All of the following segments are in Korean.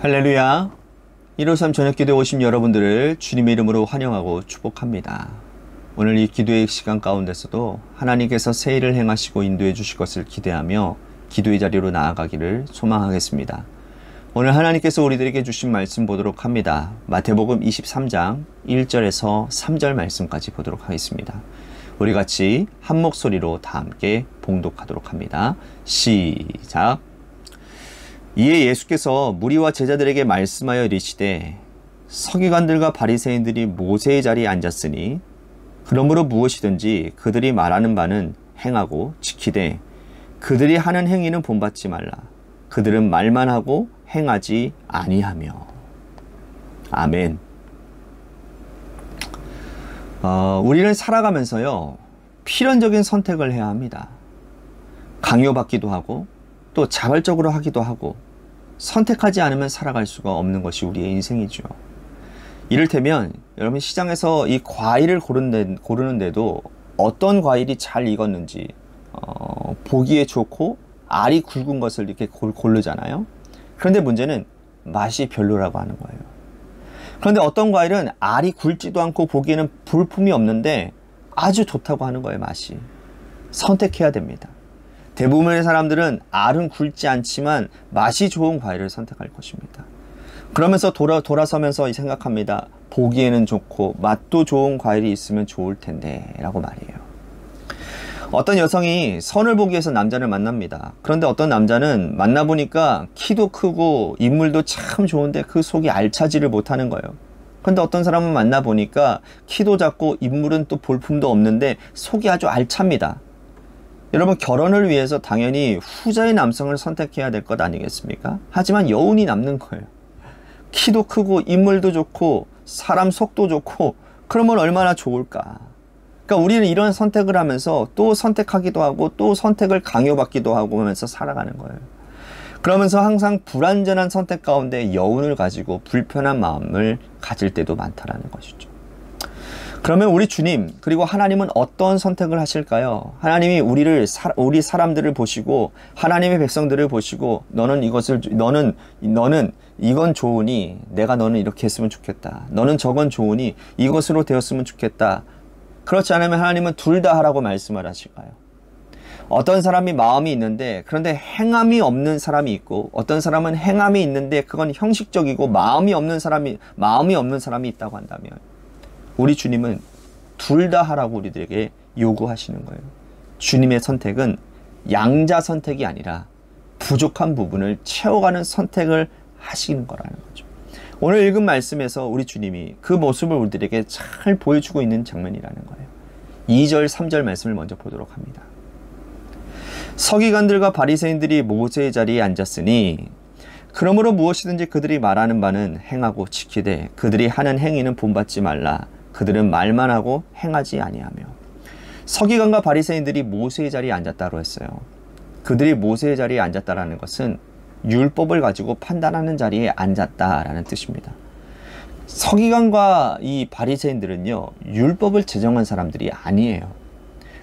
할렐루야. 153 저녁기도에 오신 여러분들을 주님의 이름으로 환영하고 축복합니다. 오늘 이 기도의 시간 가운데서도 하나님께서 새 일을 행하시고 인도해 주실 것을 기대하며 기도의 자리로 나아가기를 소망하겠습니다. 오늘 하나님께서 우리들에게 주신 말씀 보도록 합니다. 마태복음 23장 1절에서 3절 말씀까지 보도록 하겠습니다. 우리 같이 한 목소리로 다 함께 봉독하도록 합니다. 시작. 이에 예수께서 무리와 제자들에게 말씀하여 이르시되 서기관들과 바리새인들이 모세의 자리에 앉았으니 그러므로 무엇이든지 그들이 말하는 바는 행하고 지키되 그들이 하는 행위는 본받지 말라. 그들은 말만 하고 행하지 아니하며. 아멘. 우리는 살아가면서요, 필연적인 선택을 해야 합니다. 강요받기도 하고 또 자발적으로 하기도 하고, 선택하지 않으면 살아갈 수가 없는 것이 우리의 인생이죠. 이를테면 여러분 시장에서 이 과일을 고르는데도 어떤 과일이 잘 익었는지 보기에 좋고 알이 굵은 것을 이렇게 고르잖아요. 그런데 문제는 맛이 별로라고 하는 거예요. 그런데 어떤 과일은 알이 굵지도 않고 보기에는 볼품이 없는데 아주 좋다고 하는 거예요. 맛이. 선택해야 됩니다. 대부분의 사람들은 알은 굵지 않지만 맛이 좋은 과일을 선택할 것입니다. 그러면서 돌아서면서 생각합니다. 보기에는 좋고 맛도 좋은 과일이 있으면 좋을 텐데 라고 말이에요. 어떤 여성이 선을 보기 위해서 남자를 만납니다. 그런데 어떤 남자는 만나보니까 키도 크고 인물도 참 좋은데 그 속이 알차지를 못하는 거예요. 그런데 어떤 사람은 만나보니까 키도 작고 인물은 또 볼품도 없는데 속이 아주 알찹니다. 여러분, 결혼을 위해서 당연히 후자의 남성을 선택해야 될 것 아니겠습니까? 하지만 여운이 남는 거예요. 키도 크고 인물도 좋고 사람 속도 좋고 그러면 얼마나 좋을까? 그러니까 우리는 이런 선택을 하면서 또 선택하기도 하고 또 선택을 강요받기도 하고 하면서 살아가는 거예요. 그러면서 항상 불완전한 선택 가운데 여운을 가지고 불편한 마음을 가질 때도 많다라는 것이죠. 그러면 우리 주님 그리고 하나님은 어떤 선택을 하실까요? 하나님이 우리 사람들을 보시고 하나님의 백성들을 보시고 너는 이건 좋으니 내가 너는 이렇게 했으면 좋겠다. 너는 저건 좋으니 이것으로 되었으면 좋겠다. 그렇지 않으면 하나님은 둘 다 하라고 말씀을 하실까요? 어떤 사람이 마음이 있는데 그런데 행함이 없는 사람이 있고 어떤 사람은 행함이 있는데 그건 형식적이고 마음이 없는 사람이 있다고 한다면 우리 주님은 둘 다 하라고 우리들에게 요구하시는 거예요. 주님의 선택은 양자 선택이 아니라 부족한 부분을 채워가는 선택을 하시는 거라는 거죠. 오늘 읽은 말씀에서 우리 주님이 그 모습을 우리들에게 잘 보여주고 있는 장면이라는 거예요. 2절, 3절 말씀을 먼저 보도록 합니다. 서기관들과 바리새인들이 모세의 자리에 앉았으니 그러므로 무엇이든지 그들이 말하는 바는 행하고 지키되 그들이 하는 행위는 본받지 말라. 그들은 말만 하고 행하지 아니하며. 서기관과 바리새인들이 모세의 자리에 앉았다고 했어요. 그들이 모세의 자리에 앉았다라는 것은 율법을 가지고 판단하는 자리에 앉았다라는 뜻입니다. 서기관과 이 바리새인들은요, 율법을 제정한 사람들이 아니에요.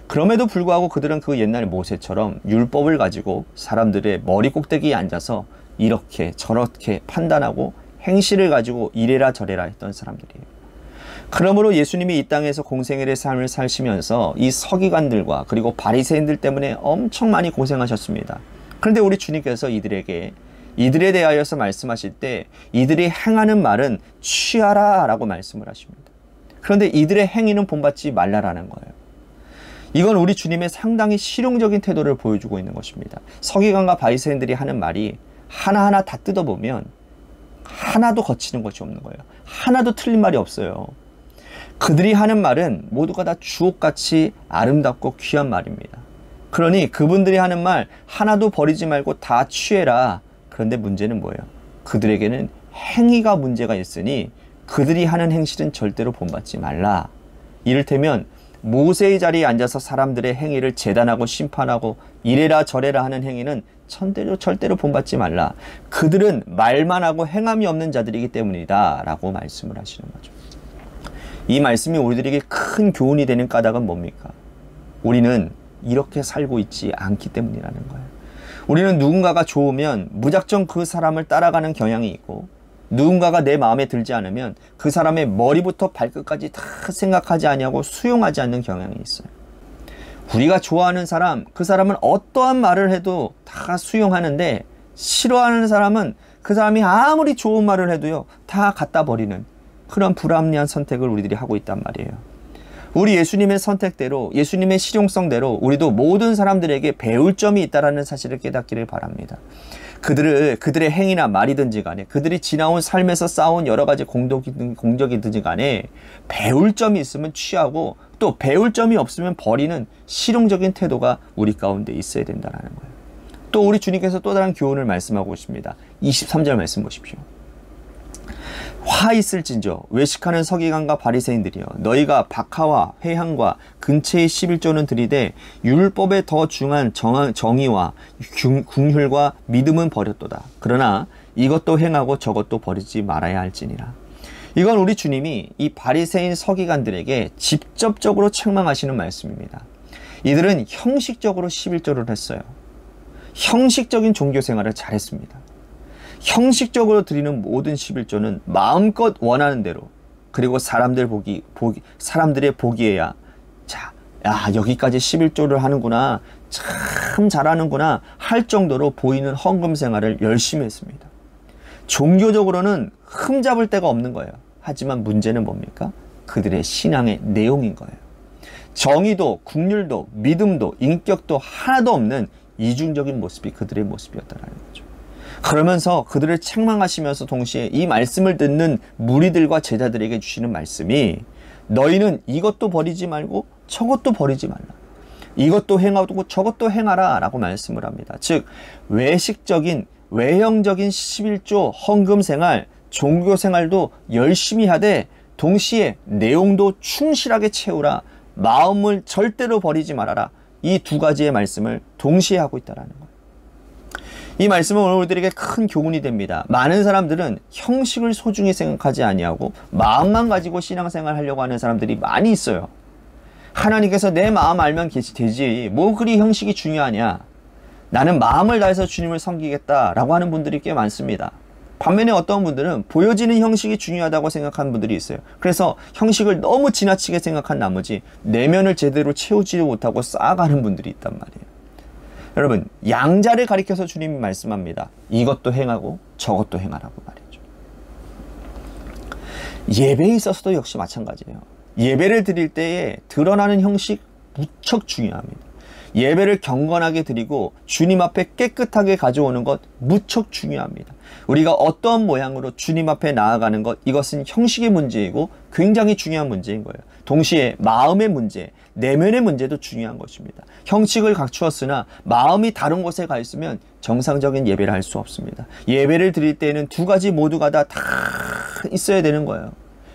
그럼에도 불구하고 그들은 그 옛날 모세처럼 율법을 가지고 사람들의 머리 꼭대기에 앉아서 이렇게 저렇게 판단하고 행실을 가지고 이래라 저래라 했던 사람들이에요. 그러므로 예수님이 이 땅에서 공생애의 삶을 사시면서 이 서기관들과 그리고 바리새인들 때문에 엄청 많이 고생하셨습니다. 그런데 우리 주님께서 이들에 대하여서 말씀하실 때 이들이 행하는 말은 취하라 라고 말씀을 하십니다. 그런데 이들의 행위는 본받지 말라라는 거예요. 이건 우리 주님의 상당히 실용적인 태도를 보여주고 있는 것입니다. 서기관과 바리새인들이 하는 말이 하나하나 다 뜯어보면 하나도 거치는 것이 없는 거예요. 하나도 틀린 말이 없어요. 그들이 하는 말은 모두가 다 주옥같이 아름답고 귀한 말입니다. 그러니 그분들이 하는 말 하나도 버리지 말고 다 취해라. 그런데 문제는 뭐예요? 그들에게는 행위가 문제가 있으니 그들이 하는 행실은 절대로 본받지 말라. 이를테면 모세의 자리에 앉아서 사람들의 행위를 재단하고 심판하고 이래라 저래라 하는 행위는 절대로 본받지 말라. 그들은 말만 하고 행함이 없는 자들이기 때문이다 라고 말씀을 하시는 거죠. 이 말씀이 우리들에게 큰 교훈이 되는 까닭은 뭡니까? 우리는 이렇게 살고 있지 않기 때문이라는 거예요. 우리는 누군가가 좋으면 무작정 그 사람을 따라가는 경향이 있고, 누군가가 내 마음에 들지 않으면 그 사람의 머리부터 발끝까지 다 생각하지 아니하고 수용하지 않는 경향이 있어요. 우리가 좋아하는 사람, 그 사람은 어떠한 말을 해도 다 수용하는데, 싫어하는 사람은 그 사람이 아무리 좋은 말을 해도요, 다 갖다 버리는 그런 불합리한 선택을 우리들이 하고 있단 말이에요. 우리 예수님의 선택대로, 예수님의 실용성대로 우리도 모든 사람들에게 배울 점이 있다는 사실을 깨닫기를 바랍니다. 그들의 행위나 말이든지 간에, 그들이 지나온 삶에서 쌓아온 여러 가지 공적이든지 간에 배울 점이 있으면 취하고, 또 배울 점이 없으면 버리는 실용적인 태도가 우리 가운데 있어야 된다는 거예요. 또 우리 주님께서 또 다른 교훈을 말씀하고 있습니다. 23절 말씀 보십시오. 화 있을진저 외식하는 서기관과 바리새인들이여, 너희가 박하와 회향과 근체의 11조는 들이되 율법에 더 중한 정의와 궁휼과 믿음은 버렸도다. 그러나 이것도 행하고 저것도 버리지 말아야 할지니라. 이건 우리 주님이 이 바리새인 서기관들에게 직접적으로 책망하시는 말씀입니다. 이들은 형식적으로 11조를 했어요. 형식적인 종교생활을 잘했습니다. 형식적으로 드리는 모든 11조는 마음껏 원하는 대로, 그리고 사람들의 보기에야, 자, 야, 여기까지 11조를 하는구나, 참 잘하는구나 할 정도로 보이는 헌금 생활을 열심히 했습니다. 종교적으로는 흠잡을 데가 없는 거예요. 하지만 문제는 뭡니까? 그들의 신앙의 내용인 거예요. 정의도, 긍휼도, 믿음도, 인격도 하나도 없는 이중적인 모습이 그들의 모습이었다는 거죠. 그러면서 그들을 책망하시면서 동시에 이 말씀을 듣는 무리들과 제자들에게 주시는 말씀이, 너희는 이것도 버리지 말고 저것도 버리지 말라. 이것도 행하고 저것도 행하라 라고 말씀을 합니다. 즉, 외형적인 11조 헌금 생활, 종교 생활도 열심히 하되 동시에 내용도 충실하게 채우라. 마음을 절대로 버리지 말아라. 이 두 가지의 말씀을 동시에 하고 있다는 거예요. 이 말씀은 오늘 우리들에게 큰 교훈이 됩니다. 많은 사람들은 형식을 소중히 생각하지 아니하고 마음만 가지고 신앙생활 하려고 하는 사람들이 많이 있어요. 하나님께서 내 마음 알면 되지, 뭐 그리 형식이 중요하냐, 나는 마음을 다해서 주님을 섬기겠다라고 하는 분들이 꽤 많습니다. 반면에 어떤 분들은 보여지는 형식이 중요하다고 생각하는 분들이 있어요. 그래서 형식을 너무 지나치게 생각한 나머지 내면을 제대로 채우지 못하고 쌓아가는 분들이 있단 말이에요. 여러분, 양자를 가리켜서 주님이 말씀합니다. 이것도 행하고 저것도 행하라고 말이죠. 예배에 있어서도 역시 마찬가지예요. 예배를 드릴 때에 드러나는 형식 무척 중요합니다. 예배를 경건하게 드리고 주님 앞에 깨끗하게 가져오는 것 무척 중요합니다. 우리가 어떤 모양으로 주님 앞에 나아가는 것, 이것은 형식의 문제이고 굉장히 중요한 문제인 거예요. 동시에 마음의 문제, 내면의 문제도 중요한 것입니다. 형식을 갖추었으나 마음이 다른 곳에 가 있으면 정상적인 예배를 할 수 없습니다. 예배를 드릴 때에는 두 가지 모두가 다 있어야 되는 거예요.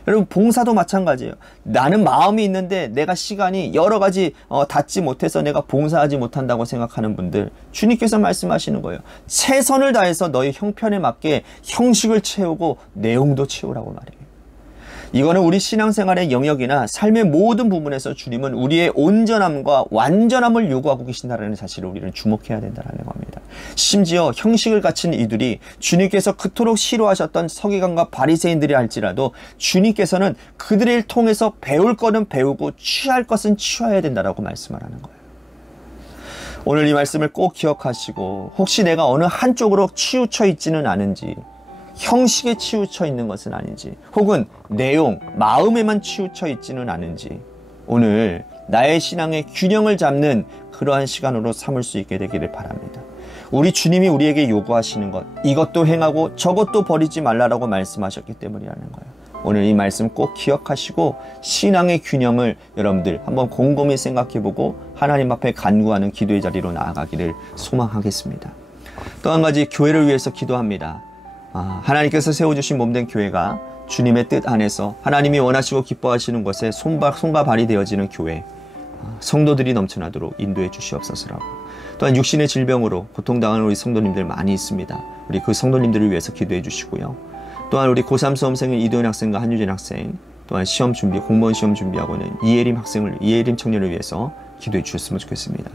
여러분, 봉사도 마찬가지예요. 나는 마음이 있는데 내가 시간이 여러 가지 닿지 못해서 내가 봉사하지 못한다고 생각하는 분들, 주님께서 말씀하시는 거예요. 최선을 다해서 너희 형편에 맞게 형식을 채우고 내용도 채우라고 말해요. 이거는 우리 신앙생활의 영역이나 삶의 모든 부분에서 주님은 우리의 온전함과 완전함을 요구하고 계신다는 사실을 우리는 주목해야 된다는 겁니다. 심지어 형식을 갖춘 이들이 주님께서 그토록 싫어하셨던 서기관과 바리새인들이 할지라도 주님께서는 그들을 통해서 배울 것은 배우고 취할 것은 취해야 된다라고 말씀을 하는 거예요. 오늘 이 말씀을 꼭 기억하시고, 혹시 내가 어느 한쪽으로 치우쳐 있지는 않은지, 형식에 치우쳐 있는 것은 아닌지, 혹은 내용, 마음에만 치우쳐 있지는 않은지, 오늘 나의 신앙의 균형을 잡는 그러한 시간으로 삼을 수 있게 되기를 바랍니다. 우리 주님이 우리에게 요구하시는 것, 이것도 행하고 저것도 버리지 말라라고 말씀하셨기 때문이라는 거예요. 오늘 이 말씀 꼭 기억하시고 신앙의 균형을 여러분들 한번 곰곰이 생각해보고 하나님 앞에 간구하는 기도의 자리로 나아가기를 소망하겠습니다. 또 한 가지, 교회를 위해서 기도합니다. 하나님께서 세워주신 몸된 교회가 주님의 뜻 안에서 하나님이 원하시고 기뻐하시는 것에 손과 발이 되어지는 교회, 성도들이 넘쳐나도록 인도해 주시옵소서라고. 또한 육신의 질병으로 고통당하는 우리 성도님들 많이 있습니다. 우리 그 성도님들을 위해서 기도해 주시고요. 또한 우리 고3 수험생인 이도현 학생과 한유진 학생, 또한 시험 준비, 공무원 시험 준비하고 있는 이예림 청년을 위해서 기도해 주셨으면 좋겠습니다.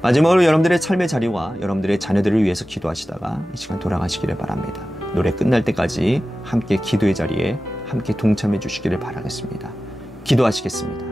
마지막으로 여러분들의 삶의 자리와 여러분들의 자녀들을 위해서 기도하시다가 이 시간 돌아가시기를 바랍니다. 노래 끝날 때까지 함께 기도의 자리에 함께 동참해 주시기를 바라겠습니다. 기도하시겠습니다.